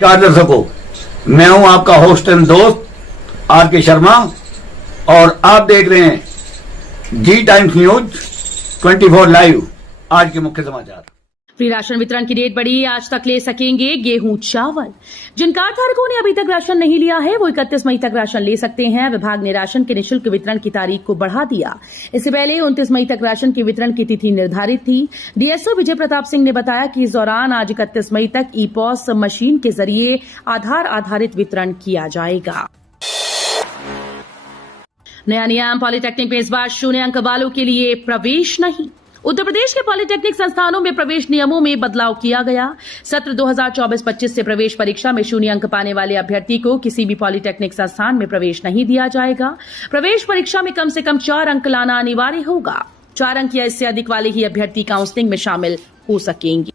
नमस्कार दर्शकों, मैं हूं आपका होस्ट एंड दोस्त आर.के. शर्मा और आप देख रहे हैं जी टाइम्स न्यूज 24 लाइव। आज के मुख्य समाचार। फ्री राशन वितरण की डेट बढ़ी, आज तक ले सकेंगे गेहूं चावल। जिन कार्ड धारकों ने अभी तक राशन नहीं लिया है वो 31 मई तक राशन ले सकते हैं। विभाग ने राशन के निःशुल्क वितरण की तारीख को बढ़ा दिया। इससे पहले 29 मई तक राशन के वितरण की तिथि निर्धारित थी। डीएसओ विजय प्रताप सिंह ने बताया कि इस दौरान आज 31 मई तक ई-पॉस मशीन के जरिए आधार आधारित वितरण किया जाएगा। नया नियम, पॉलिटेक्निक में इस बार शून्य अंक वालों के लिए प्रवेश नहीं। उत्तर प्रदेश के पॉलिटेक्निक संस्थानों में प्रवेश नियमों में बदलाव किया गया। सत्र 2024-25 से प्रवेश परीक्षा में शून्य अंक पाने वाले अभ्यर्थी को किसी भी पॉलिटेक्निक संस्थान में प्रवेश नहीं दिया जाएगा। प्रवेश परीक्षा में कम से कम 4 अंक लाना अनिवार्य होगा। 4 अंक या इससे अधिक वाले ही अभ्यर्थी काउंसलिंग में शामिल हो सकेंगे।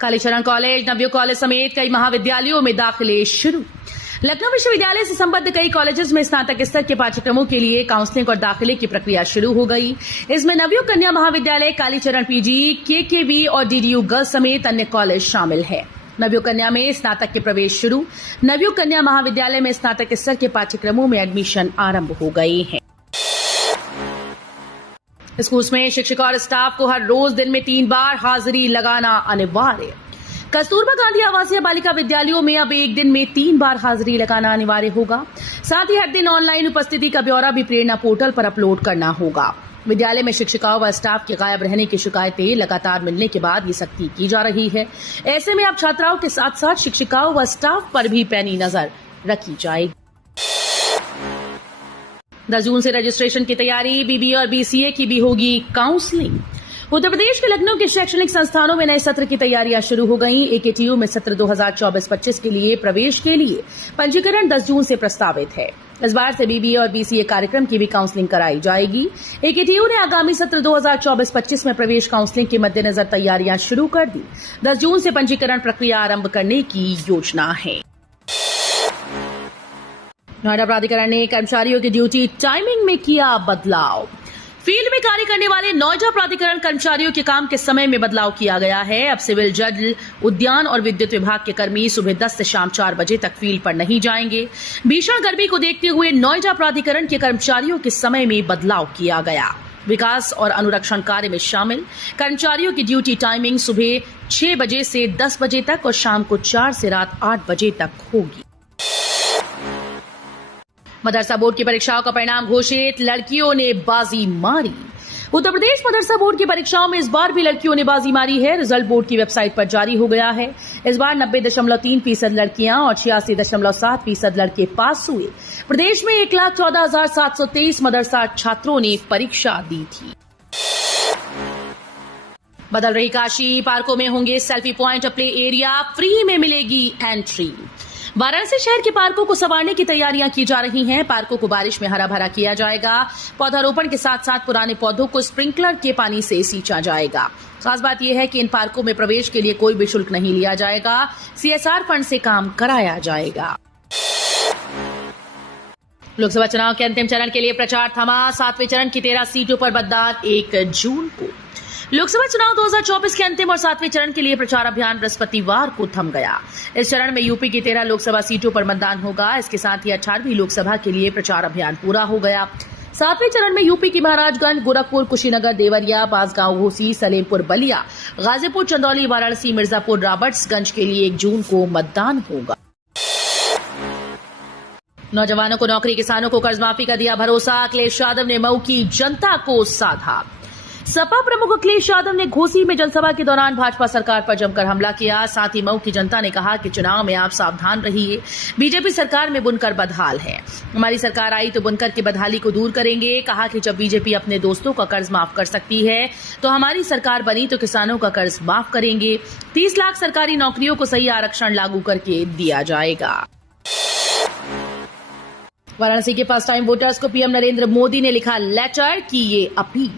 कालीचरण कॉलेज, नवयुग कॉलेज समेत कई महाविद्यालयों में दाखिले शुरू। लखनऊ विश्वविद्यालय से संबद्ध कई कॉलेजेस में स्नातक स्तर के पाठ्यक्रमों के लिए काउंसलिंग और दाखिले की प्रक्रिया शुरू हो गई। इसमें नवयुग कन्या महाविद्यालय, कालीचरण पीजी, केकेवी और डीडीयू गर्ल्स समेत अन्य कॉलेज शामिल है। नवयुग कन्या में स्नातक के प्रवेश शुरू। नवयुग कन्या महाविद्यालय में स्नातक स्तर के पाठ्यक्रमों में एडमिशन आरंभ हो गए हैं। स्कूल में शिक्षक और स्टाफ को हर रोज दिन में 3 बार हाजिरी लगाना अनिवार्य। कस्तूरबा गांधी आवासीय बालिका विद्यालयों में अब एक दिन में 3 बार हाजिरी लगाना अनिवार्य होगा। साथ ही हर दिन ऑनलाइन उपस्थिति का ब्यौरा भी प्रेरणा पोर्टल पर अपलोड करना होगा। विद्यालय में शिक्षिकाओं व स्टाफ के गायब रहने की शिकायतें लगातार मिलने के बाद ये सख्ती की जा रही है। ऐसे में अब छात्राओं के साथ साथ शिक्षिकाओं व स्टाफ पर भी पैनी नजर रखी जाएगी। 10 जून से रजिस्ट्रेशन की तैयारी, बीबीए और बीसीए की भी होगी काउंसलिंग। उत्तर प्रदेश के लखनऊ के शैक्षणिक संस्थानों में नए सत्र की तैयारियां शुरू हो गई। एकेटीयू में सत्र 2024-25 के लिए प्रवेश के लिए पंजीकरण 10 जून से प्रस्तावित है। इस बार से बीबीए और बीसीए कार्यक्रम की भी काउंसलिंग कराई जाएगी। एकेटीयू ने आगामी सत्र 2024-25 में प्रवेश काउंसलिंग के मद्देनजर तैयारियां शुरू कर दी। 10 जून से पंजीकरण प्रक्रिया आरंभ करने की योजना है। नोएडा प्राधिकरण ने कर्मचारियों की ड्यूटी टाइमिंग में किया बदलाव। फील्ड में कार्य करने वाले नोएडा प्राधिकरण कर्मचारियों के काम के समय में बदलाव किया गया है। अब सिविल जज, उद्यान और विद्युत विभाग के कर्मी सुबह 10 से शाम 4 बजे तक फील्ड पर नहीं जाएंगे। भीषण गर्मी को देखते हुए नोएडा प्राधिकरण के कर्मचारियों के समय में बदलाव किया गया। विकास और अनुरक्षण कार्य में शामिल कर्मचारियों की ड्यूटी टाइमिंग सुबह 6 बजे से 10 बजे तक और शाम को 4 से रात 8 बजे तक होगी। मदरसा बोर्ड की परीक्षाओं का परिणाम घोषित, लड़कियों ने बाजी मारी। उत्तर प्रदेश मदरसा बोर्ड की परीक्षाओं में इस बार भी लड़कियों ने बाजी मारी है। रिजल्ट बोर्ड की वेबसाइट पर जारी हो गया है। इस बार 90.3% लड़कियां और 86.7% लड़के पास हुए। प्रदेश में 1,14,723 मदरसा छात्रों ने परीक्षा दी थी। बदल रही काशी, पार्कों में होंगे selfie point, play area, free में मिलेगी एंट्री। वाराणसी शहर के पार्कों को संवारने की तैयारियां की जा रही हैं। पार्कों को बारिश में हरा भरा किया जाएगा। पौधारोपण के साथ साथ पुराने पौधों को स्प्रिंकलर के पानी से सींचा जाएगा। खास बात यह है कि इन पार्कों में प्रवेश के लिए कोई भी शुल्क नहीं लिया जाएगा। सीएसआर फंड से काम कराया जाएगा। लोकसभा चुनाव के अंतिम चरण के लिए प्रचार थमा। 7वें चरण की 13 सीटों पर मतदान 1 जून को। लोकसभा चुनाव 2024 के अंतिम और 7वें चरण के लिए प्रचार अभियान बृहस्पतिवार को थम गया। इस चरण में यूपी की 13 लोकसभा सीटों पर मतदान होगा। इसके साथ ही 18वीं लोकसभा के लिए प्रचार अभियान पूरा हो गया। 7वें चरण में यूपी की महाराजगंज, गोरखपुर, कुशीनगर, देवरिया, बांसगांव, घोसी, सलेमपुर, बलिया, गाजीपुर, चंदौली, वाराणसी, मिर्जापुर, रॉबर्ट्सगंज के लिए 1 जून को मतदान होगा। नौजवानों को नौकरी, किसानों को कर्ज माफी का दिया भरोसा। अखिलेश यादव ने मऊ की जनता को साधा। सपा प्रमुख अखिलेश यादव ने घोसी में जनसभा के दौरान भाजपा सरकार पर जमकर हमला किया। साथ ही मऊ की जनता ने कहा कि चुनाव में आप सावधान रहिए। बीजेपी सरकार में बुनकर बदहाल है। हमारी सरकार आई तो बुनकर की बदहाली को दूर करेंगे। कहा कि जब बीजेपी अपने दोस्तों का कर्ज माफ कर सकती है तो हमारी सरकार बनी तो किसानों का कर्ज माफ करेंगे। 30 लाख सरकारी नौकरियों को सही आरक्षण लागू करके दिया जाएगा। वाराणसी के फर्स्ट टाइम वोटर्स को पीएम नरेंद्र मोदी ने लिखा लेटर की ये अपील।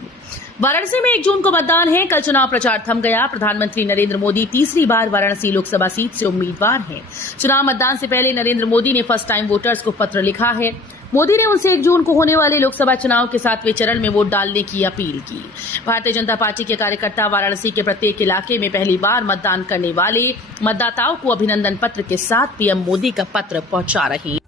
वाराणसी में 1 जून को मतदान है। कल चुनाव प्रचार थम गया। प्रधानमंत्री नरेंद्र मोदी तीसरी बार वाराणसी लोकसभा सीट से उम्मीदवार हैं। चुनाव मतदान से पहले नरेंद्र मोदी ने फर्स्ट टाइम वोटर्स को पत्र लिखा है। मोदी ने उनसे 1 जून को होने वाले लोकसभा चुनाव के 7वें चरण में वोट डालने की अपील की। भारतीय जनता पार्टी के कार्यकर्ता वाराणसी के प्रत्येक इलाके में पहली बार मतदान करने वाले मतदाताओं को अभिनंदन पत्र के साथ पीएम मोदी का पत्र पहुंचा रहे हैं।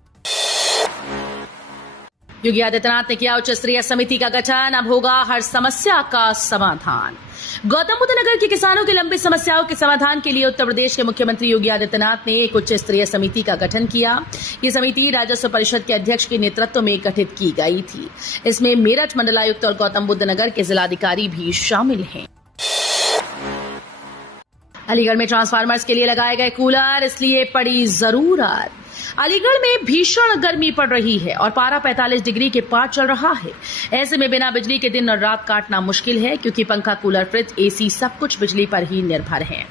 योगी आदित्यनाथ ने किया उच्च स्तरीय समिति का गठन, अब होगा हर समस्या का समाधान। गौतम बुद्ध नगर के किसानों की लंबित समस्याओं के समाधान के लिए उत्तर प्रदेश के मुख्यमंत्री योगी आदित्यनाथ ने एक उच्च स्तरीय समिति का गठन किया। ये समिति राजस्व परिषद के अध्यक्ष के नेतृत्व में गठित की गई थी। इसमें मेरठ मंडलायुक्त और गौतम बुद्ध नगर के जिलाधिकारी भी शामिल हैं। अलीगढ़ में ट्रांसफार्मर्स के लिए लगाए गए कूलर, इसलिए पड़ी जरूरत। अलीगढ़ में भीषण गर्मी पड़ रही है और पारा 45 डिग्री के पार चल रहा है। ऐसे में बिना बिजली के दिन और रात काटना मुश्किल है, क्योंकि पंखा, कूलर, फ्रिज, एसी सब कुछ बिजली पर ही निर्भर है।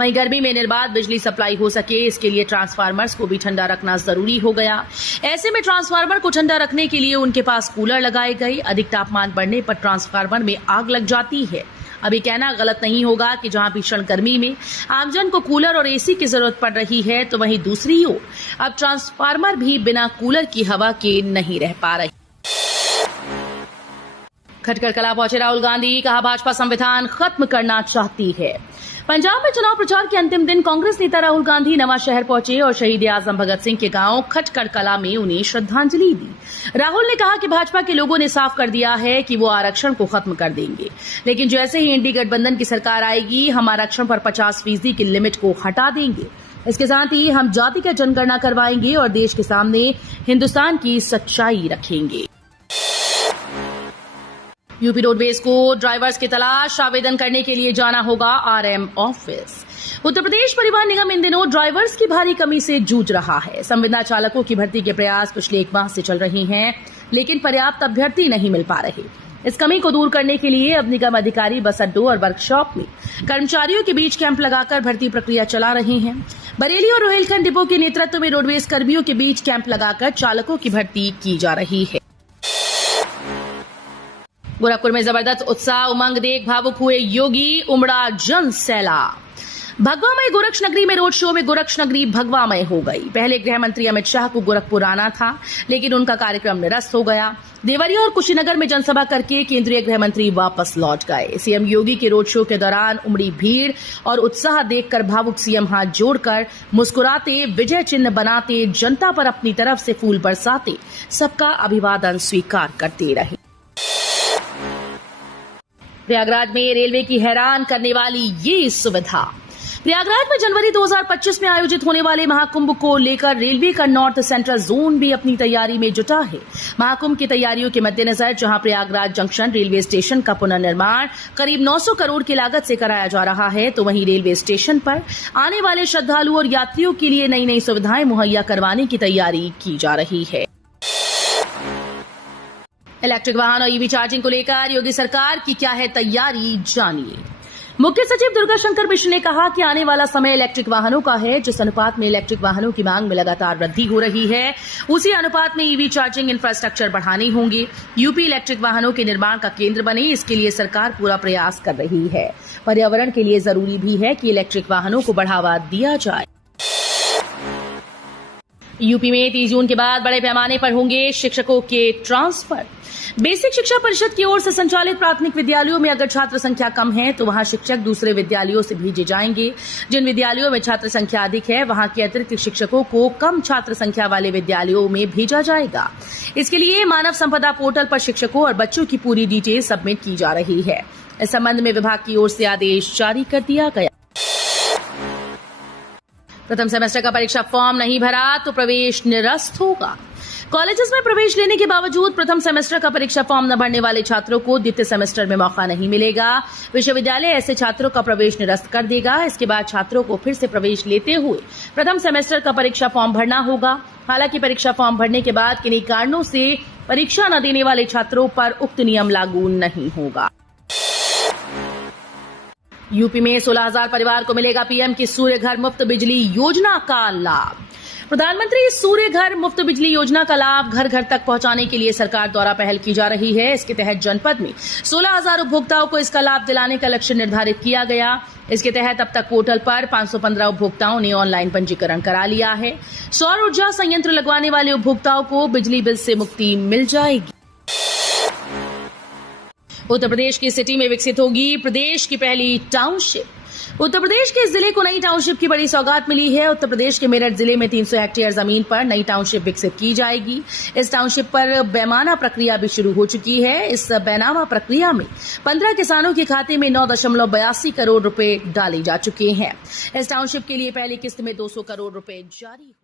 वहीं गर्मी में निर्बाध बिजली सप्लाई हो सके, इसके लिए ट्रांसफार्मर्स को भी ठंडा रखना जरूरी हो गया। ऐसे में ट्रांसफार्मर को ठंडा रखने के लिए उनके पास कूलर लगाए गए। अधिक तापमान बढ़ने पर ट्रांसफार्मर में आग लग जाती है। अभी कहना गलत नहीं होगा कि जहां भीषण गर्मी में आमजन को कूलर और एसी की जरूरत पड़ रही है, तो वहीं दूसरी ओर अब ट्रांसफार्मर भी बिना कूलर की हवा के नहीं रह पा रहे। खटकड़ कला पहुंचे राहुल गांधी, कहा भाजपा संविधान खत्म करना चाहती है। पंजाब में चुनाव प्रचार के अंतिम दिन कांग्रेस नेता राहुल गांधी नवा शहर पहुंचे और शहीद आजम भगत सिंह के गांव खटकड़ कला में उन्हें श्रद्धांजलि दी। राहुल ने कहा कि भाजपा के लोगों ने साफ कर दिया है कि वो आरक्षण को खत्म कर देंगे, लेकिन जैसे ही इंडी गठबंधन की सरकार आएगी, हम आरक्षण पर 50% की लिमिट को हटा देंगे। इसके साथ ही हम जातिगत जनगणना करवाएंगे और देश के सामने हिंदुस्तान की सच्चाई रखेंगे। यूपी रोडवेज को ड्राइवर्स की तलाश, आवेदन करने के लिए जाना होगा आरएम ऑफिस। उत्तर प्रदेश परिवहन निगम इन दिनों ड्राइवर्स की भारी कमी से जूझ रहा है। संविदा चालकों की भर्ती के प्रयास पिछले 1 माह से चल रहे हैं, लेकिन पर्याप्त अभ्यर्थी नहीं मिल पा रहे। इस कमी को दूर करने के लिए अब निगम अधिकारी बस अड्डों और वर्कशॉप में कर्मचारियों के बीच कैंप लगाकर भर्ती प्रक्रिया चला रहे हैं। बरेली और रोहिलखंड डिपो के नेतृत्व में रोडवेज कर्मियों के बीच कैंप लगाकर चालकों की भर्ती की जा रही है। गोरखपुर में जबरदस्त उत्साह उमंग देख भावुक हुए योगी, उमड़ा जन सैलाब। भगवामय गोरक्ष नगरी में रोड शो में गोरक्ष नगरी भगवामय हो गई। पहले गृह मंत्री अमित शाह को गोरखपुर आना था, लेकिन उनका कार्यक्रम निरस्त हो गया। देवरिया और कुशीनगर में जनसभा करके केंद्रीय गृह मंत्री वापस लौट गए। सीएम योगी के रोड शो के दौरान उमड़ी भीड़ और उत्साह देखकर भावुक सीएम हाथ जोड़कर मुस्कुराते, विजय चिन्ह बनाते, जनता पर अपनी तरफ से फूल बरसाते सबका अभिवादन स्वीकार करते रहे। प्रयागराज में रेलवे की हैरान करने वाली ये सुविधा। प्रयागराज में जनवरी 2025 में आयोजित होने वाले महाकुंभ को लेकर रेलवे का नॉर्थ सेंट्रल जोन भी अपनी तैयारी में जुटा है। महाकुंभ की तैयारियों के मद्देनजर जहां प्रयागराज जंक्शन रेलवे स्टेशन का पुनर्निर्माण करीब 900 करोड़ की लागत से कराया जा रहा है, तो वहीं रेलवे स्टेशन पर आने वाले श्रद्धालुओं और यात्रियों के लिए नई नई सुविधाएं मुहैया करवाने की तैयारी की जा रही है। इलेक्ट्रिक वाहन और ईवी चार्जिंग को लेकर योगी सरकार की क्या है तैयारी, जानिए। मुख्य सचिव दुर्गा शंकर मिश्र ने कहा कि आने वाला समय इलेक्ट्रिक वाहनों का है। जिस अनुपात में इलेक्ट्रिक वाहनों की मांग में लगातार वृद्धि हो रही है, उसी अनुपात में ईवी चार्जिंग इंफ्रास्ट्रक्चर बढ़ाने होंगे। यूपी इलेक्ट्रिक वाहनों के निर्माण का केंद्र बने, इसके लिए सरकार पूरा प्रयास कर रही है। पर्यावरण के लिए जरूरी भी है कि इलेक्ट्रिक वाहनों को बढ़ावा दिया जाए। यूपी में 30 जून के बाद बड़े पैमाने पर होंगे शिक्षकों के ट्रांसफर। बेसिक शिक्षा परिषद की ओर से संचालित प्राथमिक विद्यालयों में अगर छात्र संख्या कम है, तो वहां शिक्षक दूसरे विद्यालयों से भेजे जाएंगे। जिन विद्यालयों में छात्र संख्या अधिक है, वहां के अतिरिक्त शिक्षकों को कम छात्र संख्या वाले विद्यालयों में भेजा जाएगा। इसके लिए मानव संपदा पोर्टल पर शिक्षकों और बच्चों की पूरी डिटेल सबमिट की जा रही है। इस संबंध में विभाग की ओर से आदेश जारी कर दिया गया। प्रथम सेमेस्टर का परीक्षा फॉर्म नहीं भरा तो प्रवेश निरस्त होगा। कॉलेजेस में प्रवेश लेने के बावजूद प्रथम सेमेस्टर का परीक्षा फॉर्म न भरने वाले छात्रों को द्वितीय सेमेस्टर में मौका नहीं मिलेगा। विश्वविद्यालय ऐसे छात्रों का प्रवेश निरस्त कर देगा। इसके बाद छात्रों को फिर से प्रवेश लेते हुए प्रथम सेमेस्टर का परीक्षा फॉर्म भरना होगा। हालांकि परीक्षा फॉर्म भरने के बाद किन्हीं कारणों से परीक्षा न देने वाले छात्रों पर उक्त नियम लागू नहीं होगा। यूपी में 16,000 परिवार को मिलेगा पीएम की सूर्य घर मुफ्त बिजली योजना का लाभ। प्रधानमंत्री सूर्य घर मुफ्त बिजली योजना का लाभ घर घर तक पहुंचाने के लिए सरकार द्वारा पहल की जा रही है। इसके तहत जनपद में 16,000 उपभोक्ताओं को इसका लाभ दिलाने का लक्ष्य निर्धारित किया गया। इसके तहत अब तक पोर्टल पर 515 उपभोक्ताओं ने ऑनलाइन पंजीकरण करा लिया है। सौर ऊर्जा संयंत्र लगवाने वाले उपभोक्ताओं को बिजली बिल से मुक्ति मिल जाएगी। उत्तर प्रदेश की सिटी में विकसित होगी प्रदेश की पहली टाउनशिप। उत्तर प्रदेश के जिले को नई टाउनशिप की बड़ी सौगात मिली है। उत्तर प्रदेश के मेरठ जिले में 300 हेक्टेयर जमीन पर नई टाउनशिप विकसित की जाएगी। इस टाउनशिप पर बैमाना प्रक्रिया भी शुरू हो चुकी है। इस बैनामा प्रक्रिया में 15 किसानों के खाते में 9.82 करोड़ रुपए डाले जा चुके हैं। इस टाउनशिप के लिए पहली किस्त में 200 करोड़ रुपए जारी